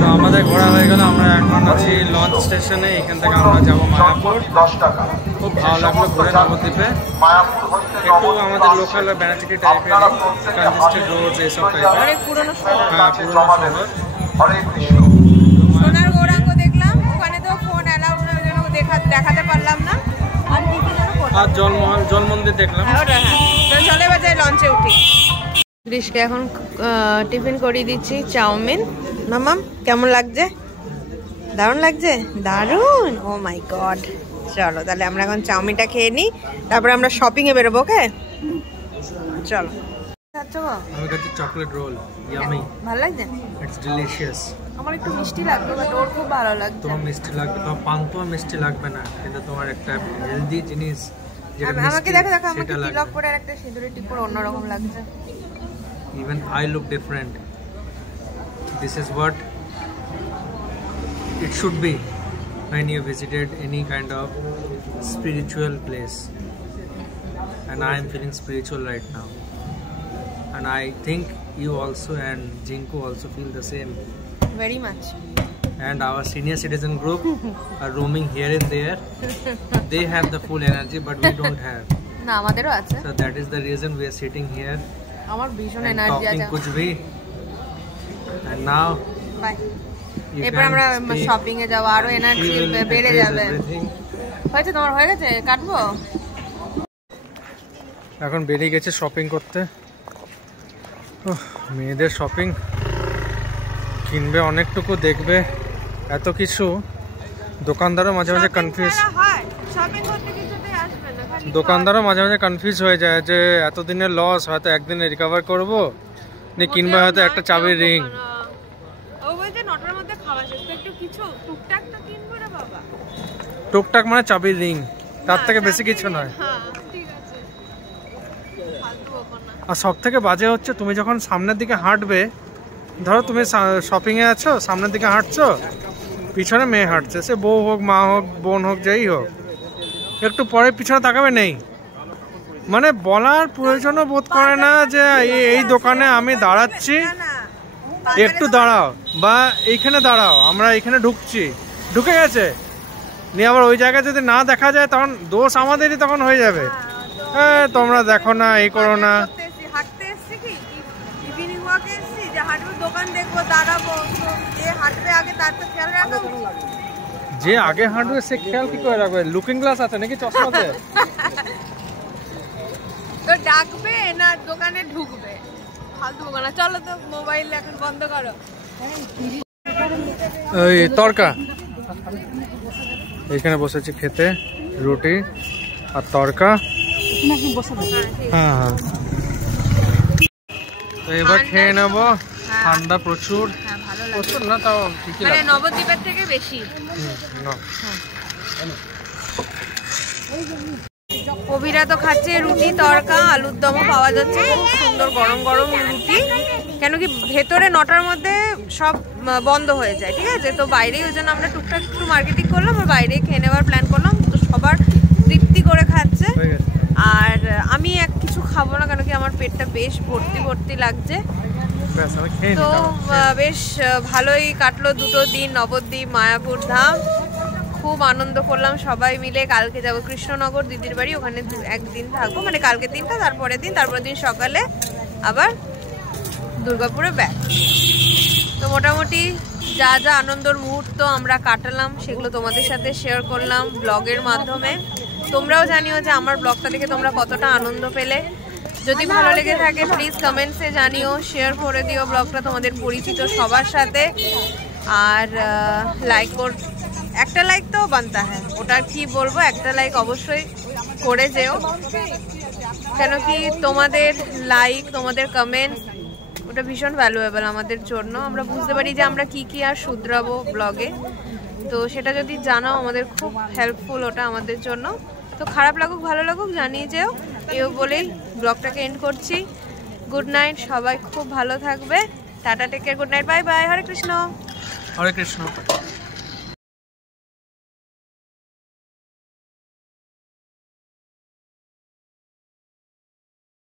তো আমাদের ঘোরা হয়ে গেল, আমরা এখন আছি লঞ্চ স্টেশনে। এখান থেকে আমরা যাবো মায়াপুর। খুব ভালো লাগলো ঘুরে নবদ্বীপে। একটু আমাদের লোকাল বেড়াচিটি টাইপের, কনজেস্টেড রোড এইসব টাইপের। অনেক পুরনো শহর। হ্যাঁ, পুরনো শহর। সোনার গৌরাঙ্গ দেখলাম, ওখানে তো ফোন অ্যালাউ না, ওই জন্য দেখাতে পারলাম না। আর জলমহল, জল মন্দির দেখলাম। চলে বাজে লঞ্চে উঠি। কৃষকে এখন টিফিন করিয়ে দিচ্ছি চাউমিন। মামাম কেমন লাগছে? দারুণ লাগছে, দারুণ। ও মাই গড। চলো তাহলে আমরা এখন চাউমিনটা খেয়ে নিই, তারপরে আমরা শপিং এ বেরোবো। ওকে চলো। আমি খাচ্ছি চকলেট রোল, ইয়ামি। ভালো লাগছে? It's delicious. আমার একটু মিষ্টি লাগবে, বাট ওর খুব ভালো লাগছে। তোমার মিষ্টি লাগবে, তোমার পান্তুয়া মিষ্টি লাগবে না, কিন্তু তোমার একটা হেলদি জিনিস আমাকে দেখো দেখো, আমাকে তিলক করে আর একটা সিঁদুরের টিপ করে অন্যরকম লাগছে। Even I look different. This is what it should be when you visited any kind of spiritual place. And I am feeling spiritual right now. And I think you also and Jinku also feel the same. Very much. And our senior citizen group are roaming here and there. They have the full energy, but we don't have. না, আমাদেরও আছে। So that is the reason we are sitting here. আমার ভীষণ energy আছে। कुछ भी। And now bye. এরপর আমরা শপিং এ যাব, আরো এনার্জি বেড়ে যাবে। হয়েছে তোমার? হয়ে গেছে, কাটবো। এখন বেরিয়ে গেছে শপিং করতে। মেয়েদের শপিং কিনবে অনেকটুকু, দেখবে এত কিছু। দোকানদারও মাঝে মাঝে কনফিউজ, দোকানদারও মাঝে মাঝে কনফিউজ হয়ে যায় যে এতদিনের লস হয়তো একদিনে রিকভার করবো, নি কিনবে হয়তো একটা চাবির রিং। টুকটাক মানে চাবির রিং, তার থেকে বেশি কিছু নয়। আর সব থেকে বাজে হচ্ছে, তুমি যখন সামনের দিকে হাঁটবে, ধরো তুমি শপিং এ আছো, সামনের দিকে হাঁটছো, পিছনে মেয়ে হাঁটছে, সে বউ হোক, মা হোক, বোন হোক, যেই হোক, একটু পরে পিছনে তাকাবে নেই, মানে বলার প্রয়োজনও বোধ করে না যে এই দোকানে আমি দাঁড়াচ্ছি, একটু দাঁড়াও, বা এইখানে দাঁড়াও, আমরা এইখানে ঢুকছি, ঢুকে গেছে নিয়ে আবার ওই জায়গায় যদি না দেখা যায় তখন দোষ আমাদেরই তখন হয়ে যাবে। হ্যাঁ, তোমরা দেখো না, এই করো না। যে আগে হাঁটবে সে খেয়াল কি করে রাখবে? লুকিং গ্লাস আছে নাকি চশমাতে? তো ডাকবে না, দোকানে ঢুকবে, ফালতু বকো না। চলো তো, মোবাইল এখন বন্ধ করো। এই তরকা এখানে বসেছি খেতে, রুটি আর তরকা। হ্যাঁ হ্যাঁ, তো এবার খেয়ে নেবো। ঠান্ডা প্রচুর, প্রচুর না তাও ঠিকই লাগে, নবদ্বীপের থেকে বেশি। কবিরা তো খাচ্ছে রুটি, তরকা, আলুর দমও পাওয়া যাচ্ছে, খুব সুন্দর গরম গরম রুটি। কেন কি ভেতরে 9টার মধ্যে সব বন্ধ হয়ে যায়, ঠিক আছে? তো বাইরেই, ওই জন্য আমরা টুকটাক একটু মার্কেটিং করলাম, আর বাইরে খেয়ে নেওয়ার প্ল্যান করলাম। তো সবার তৃপ্তি করে খাচ্ছে, আর আমি কিছু খাবো না, কেন কি আমার পেটটা বেশ ভর্তি ভর্তি লাগছে। তো বেশ ভালোই কাটলো 2টো দিন নবদ্বীপ মায়াপুর ধাম, খুব আনন্দ করলাম সবাই মিলে। কালকে যাব কৃষ্ণনগর দিদির বাড়ি, ওখানে একদিন থাকবো, মানে কালকে দিনটা, তারপরের দিন সকালে আবার দুর্গাপুরে ব্যাক। তো মোটামুটি যা যা আনন্দর মুহূর্ত আমরা কাটালাম সেগুলো তোমাদের সাথে শেয়ার করলাম ব্লগের মাধ্যমে। তোমরাও জানিও যে আমার ব্লগটা দেখে তোমরা কতটা আনন্দ পেলে। যদি ভালো লেগে থাকে প্লিজ কমেন্টসে জানিও, শেয়ার করে দিও ব্লগটা তোমাদের পরিচিত সবার সাথে। আর লাইক একটা লাইক তো বানতা হ্যাঁ, ওটা কি বলবো, একটা লাইক অবশ্যই করে যেও, কেন কি তোমাদের লাইক, তোমাদের কমেন্ট, ওটা ভীষণ ভ্যালুয়েবল আমাদের জন্য। আমরা বুঝতে পারি যে আমরা কি আর শুধরাবো ব্লগে, তো সেটা যদি জানাও আমাদের খুব হেল্পফুল ওটা আমাদের জন্য। তো খারাপ লাগুক ভালো লাগুক জানিয়ে যেও, এও বলেই ব্লগটাকে এন্ড করছি। গুড নাইট, সবাই খুব ভালো থাকবে, টাটা, take care, good night, bye bye, Hare Krishna. Hare Krishna.